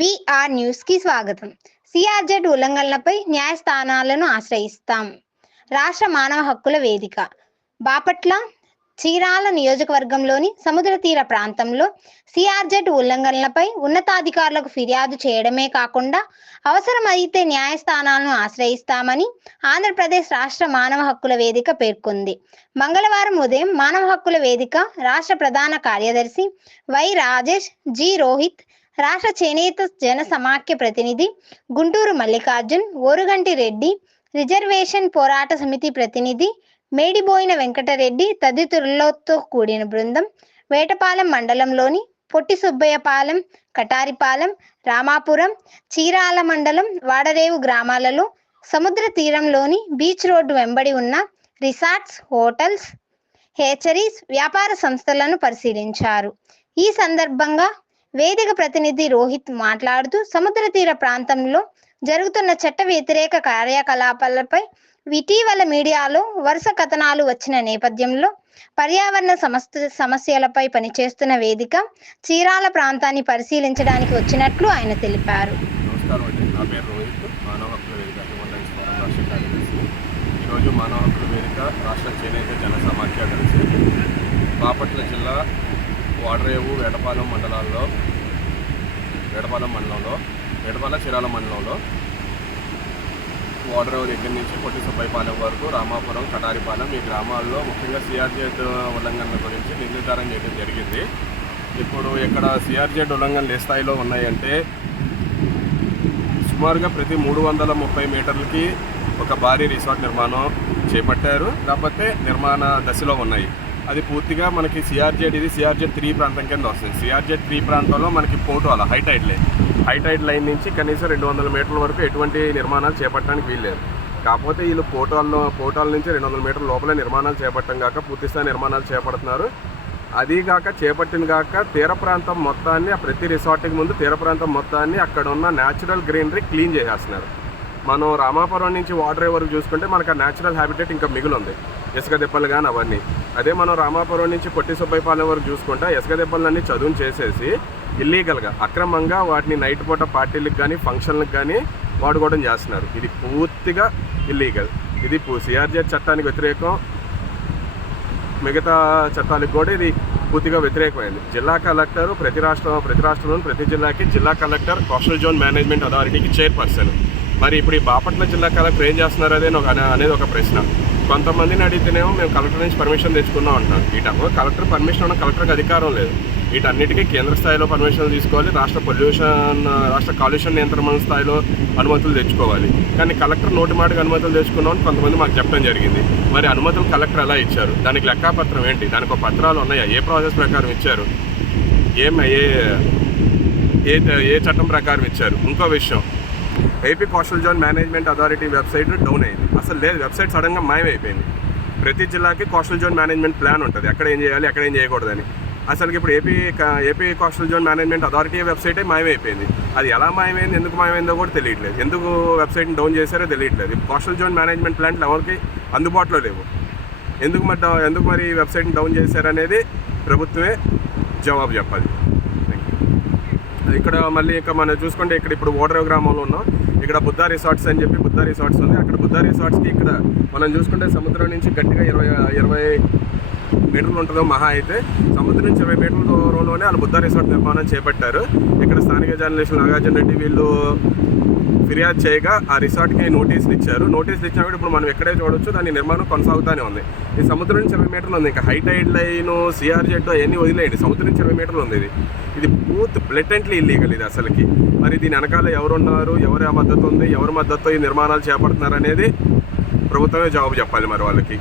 BR న్యూస్కి స్వాగతం. CRZ ఉల్లంఘనలపై న్యాయస్థానాలను ఆశ్రయిస్తాం. రాష్ట్ర మానవ హక్కుల వేదిక బాపట్ల చీరాల నియోజకవర్గంలోని సముద్ర తీర ప్రాంతంలో సిఆర్జెడ్ ఉల్లంఘనలపై ఉన్నతాధికారులకు ఫిర్యాదు చేయడమే కాకుండా అవసరమైతే న్యాయస్థానాలను ఆశ్రయిస్తామని ఆంధ్రప్రదేశ్ రాష్ట్ర మానవ హక్కుల వేదిక పేర్కొంది. మంగళవారం ఉదయం మానవ హక్కుల వేదిక రాష్ట్ర ప్రధాన కార్యదర్శి వై రాజేష్, జి రోహిత్, రాష్ట్ర చేనేత జన సమాఖ్య ప్రతినిధి గుంటూరు మల్లికార్జున్, ఓరుగంటి రెడ్డి, రిజర్వేషన్ పోరాట సమితి ప్రతినిధి మేడిబోయిన వెంకటరెడ్డి తదితరులతో కూడిన బృందం వేటపాలెం మండలంలోని పొట్టి సుబ్బయ్యపాలెం, కటారిపాలెం, రామాపురం, చీరాల మండలం వాడరేవు గ్రామాలలో సముద్ర తీరంలోని బీచ్ రోడ్డు వెంబడి ఉన్న రిసార్ట్స్, హోటల్స్, హేచరీస్, వ్యాపార సంస్థలను పరిశీలించారు. ఈ సందర్భంగా వేదిక ప్రతినిధి రోహిత్ మాట్లాడుతూ సముద్ర తీర ప్రాంతంలో జరుగుతున్న చట్ట వ్యతిరేక కార్యకలాపాలపై ఇటీవల మీడియాలో వరుస కథనాలు వచ్చిన నేపథ్యంలో పర్యావరణ సమస్యలపై పనిచేస్తున్న వేదిక చీరాల ప్రాంతాన్ని పరిశీలించడానికి వచ్చినట్లు ఆయన తెలిపారు. నమస్కారం అండి, నా పేరు రోహిత్, మానవ హక్కుల వేదిక హ్యూమన్ ఫోరం రాష్ట్ర కార్యదర్శి. ఈరోజు మానవ హక్కుల వేదిక రాష్ట్ర చేనేత జన సమాఖ్య కలిసి బాపట్ల జిల్లా వాడరేవు వేటపాలెం మండలంలో చీరాల మండలంలో వాడరేవు దగ్గర నుంచి పొట్టి సుబ్బయ్యపాలెం వరకు రామాపురం, కటారిపాలెం ఈ గ్రామాల్లో ముఖ్యంగా సిఆర్జెడ్ ఉల్లంఘనల గురించి నిర్ధారణ చేయడం జరిగింది. ఇప్పుడు ఇక్కడ సిఆర్జెడ్ ఉల్లంఘనలు ఏ స్థాయిలో ఉన్నాయంటే సుమారుగా ప్రతి 330 మీటర్లకి ఒక భారీ రిసార్ట్ నిర్మాణం చేపట్టారు. కాకపోతే నిర్మాణ దశలో ఉన్నాయి. అది పూర్తిగా మనకి సిఆర్జెడ్ 3 ప్రాంతం కింద వస్తుంది. సిఆర్జెడ్ 3 ప్రాంతంలో మనకి పోటోల హైటైడ్ లైన్ నుంచి కనీసం 200 మీటర్ల వరకు ఎటువంటి నిర్మాణాలు చేపట్టడానికి వీల్లేదు. కాకపోతే వీళ్ళు పోటాల నుంచి 200 మీటర్ల లోపల నిర్మాణాలు చేపట్టడం కాక పూర్తిస్థాయి నిర్మాణాలు చేపడుతున్నారు. అది కాక చేపట్టిన కాక తీర ప్రాంతం మొత్తాన్ని, ప్రతి రిసార్ట్కి ముందు తీర ప్రాంతం మొత్తాన్ని అక్కడ ఉన్న న్యాచురల్ గ్రీనరీ క్లీన్ చేసేస్తున్నారు. మనం రామాపురం నుంచి వాడరేవు వరకు చూసుకుంటే మనకు ఆ న్యాచురల్ హ్యాబిటేట్ ఇంకా మిగులుంది, ఇసుక దెబ్బలు కానీ అవన్నీ. అదే మనం రామాపురం నుంచి పొట్టి సుబ్బయ్యపాలెం వరకు చూసుకుంటే ఇసుక దెబ్బలన్నీ చదువు చేసేసి ఇల్లీగల్గా అక్రమంగా వాటిని నైట్ పూట పార్టీలకు కానీ ఫంక్షన్లకు కానీ వాడుకోవడం చేస్తున్నారు. ఇది పూర్తిగా ఇల్లీగల్. ఇది సిఆర్జెడ్ చట్టానికి వ్యతిరేకం, మిగతా చట్టాలకు కూడా ఇది పూర్తిగా వ్యతిరేకమైంది. జిల్లా కలెక్టర్ ప్రతి రాష్ట్రంలోని ప్రతి జిల్లాకి జిల్లా కలెక్టర్ కోస్టల్ జోన్ మేనేజ్మెంట్ అథారిటీకి చైర్పర్సన్. మరి ఇప్పుడు ఈ బాపట్ల జిల్లా కలెక్టర్ ఏం చేస్తున్నారు అనేది ఒక ప్రశ్న. కొంతమందిని అడిగితేనేమో మేము కలెక్టర్ నుంచి పర్మిషన్ తెచ్చుకున్నాం అంటున్నారు. వీటప్పుడు కలెక్టర్ పర్మిషన్ ఉన్న కలెక్టర్కి అధికారం లేదు. వీటన్నిటికీ కేంద్ర స్థాయిలో పర్మిషన్లు తీసుకోవాలి, రాష్ట్ర కాలుష్య నియంత్రణ స్థాయిలో అనుమతులు తెచ్చుకోవాలి. కానీ కలెక్టర్ నోటి మాటకి అనుమతులు తెచ్చుకున్నామని కొంతమంది మాకు చెప్పడం జరిగింది. మరి అనుమతులు కలెక్టర్ ఎలా ఇచ్చారు? దానికి లెక్కాపత్రం ఏంటి? దానికి ఒక పత్రాలు ఉన్నాయా? ఏ ప్రాసెస్ ప్రకారం ఇచ్చారు? ఏ చట్టం ప్రకారం ఇచ్చారు? ఇంకో విషయం, AP coastal zone management authority website down అయింది. అసలు లేదు, వెబ్సైట్ సడన్గా మాయమైపోయింది. ప్రతి జిల్లాకి కోస్టల్ జోన్ మేనేజ్మెంట్ ప్లాన్ ఉంటుంది, ఎక్కడ ఏం చేయాలి, ఎక్కడ ఏం చేయకూడదని. అసలు ఇప్పుడు AP coastal zone management authority వెబ్సైటే మాయమైపోయింది. అది ఎలా మాయమైంది, ఎందుకు మాయమైందో కూడా తెలియట్లేదు. ఎందుకు వెబ్సైట్ని డౌన్ చేశారో తెలియట్లేదు. కోస్టల్ జోన్ మేనేజ్మెంట్ ప్లాన్లు ఎవరికి అందుబాటులో లేవు. ఎందుకు మరి ఈ వెబ్సైట్ని డౌన్ చేశారనేది ప్రభుత్వమే జవాబు చెప్పాలి. ఇక్కడ మళ్ళీ మనం చూసుకుంటే ఇప్పుడు వాడరేవు గ్రామంలో ఉన్నాం. ఇక్కడ బుద్ధా రిసార్ట్స్ అని చెప్పి బుద్ధా రిసార్ట్స్ ఉంది. అక్కడ బుద్ధా రిసార్ట్స్కి ఇక్కడ మనం చూసుకుంటే సముద్రం నుంచి గట్టిగా 20 మీటర్లు ఉంటుందో మహా అయితే. సముద్రం నుంచి 20 మీటర్ల దూరంలోనే వాళ్ళు బుద్ధా రిసార్ట్ నిర్మాణం చేపట్టారు. ఇక్కడ స్థానిక జర్నలిస్టులు నాగార్జున రెడ్డి వీళ్ళు ఫిర్యాదు చేయగా ఆ రిసార్ట్కి నోటీసులు ఇచ్చారు. నోటీసులు ఇచ్చినా కూడా ఇప్పుడు మనం ఎక్కడే చూడొచ్చు, దాని నిర్మాణం కొనసాగుతూనే ఉంది. ఈ సముద్రం నుంచి 20 మీటర్లు ఉంది. ఇంకా హైటైడ్ లైన్, సిఆర్జెడ్ అవన్నీ వదిలేయండి, సముద్రం నుంచి 20 మీటర్లు ఉంది. ఇది పూర్తి బ్లెటెంట్లీ ఇల్లీగల్ ఇది అసలుకి. మరి దీని వెనకాల ఎవరున్నారు, ఎవరి మద్దతు ఉంది, ఎవరి మద్దతుతో ఈ నిర్మాణాలు చేపడుతున్నారు అనేది ప్రభుత్వమే జవాబు చెప్పాలి మరి వాళ్ళకి.